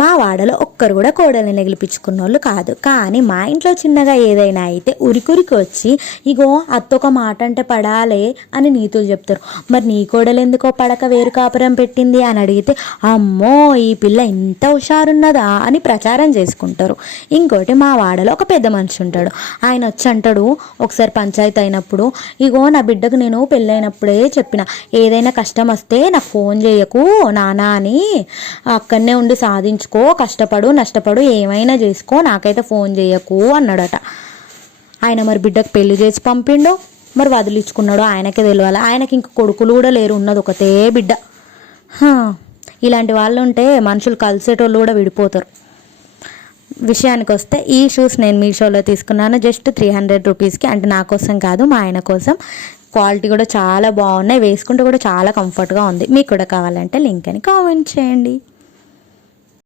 మా వాడలో ఒక్కరు కూడా కోడల్ని నెగిలిపించుకున్న వాళ్ళు కాదు. కానీ మా ఇంట్లో చిన్నగా ఏదైనా అయితే ఉరికురికి వచ్చి ఇగో అత్తొక మాట అంటే పడాలే అని నీతులు చెప్తారు. మరి నీ కోడలు ఎందుకో పడక వేరు కాపురం పెట్టింది అని అడిగితే అమ్మో ఈ పిల్ల ఇంత హుషారున్నదా అని ప్రచారం చేసుకుంటారు. ఇంకోటి మా వాడలో ఒక పెద్ద మనిషి ఉంటాడు. ఆయన వచ్చి అంటాడు, ఒకసారి పంచాయతీ అయినప్పుడు, ఇగో నా బిడ్డకు నేను పెళ్ళైనప్పుడే చెప్పిన, ఏదైనా కష్టం వస్తే నాకు ఫోన్ చేయకు నానా అని, అక్కడనే ఉండి సాధించుకో, కష్టపడు నష్టపడు ఏమైనా చేసుకో, నాకైతే ఫోన్ చేయకు అన్నాడట. ఆయన మరి బిడ్డకు పెళ్లి చేసి పంపిండు, మరి వదిలించుకున్నాడు ఆయనకే తెలియాలి. ఆయనకి ఇంక కొడుకులు కూడా లేరు, ఉన్నది ఒకతే బిడ్డ. ఇలాంటి వాళ్ళు ఉంటే మనుషులు కలిసేటోళ్ళు కూడా విడిపోతారు. విషయానికి వస్తే ఈ షూస్ నేను మీషోలో తీసుకున్నాను జస్ట్ 300 రూపీస్కి. అంటే నా కోసం కాదు, మా ఆయన కోసం. క్వాలిటీ కూడా చాలా బాగున్నాయి, వేసుకుంటే కూడా చాలా కంఫర్ట్గా ఉంది. మీకు కూడా కావాలంటే లింక్ అని కామెంట్ చేయండి.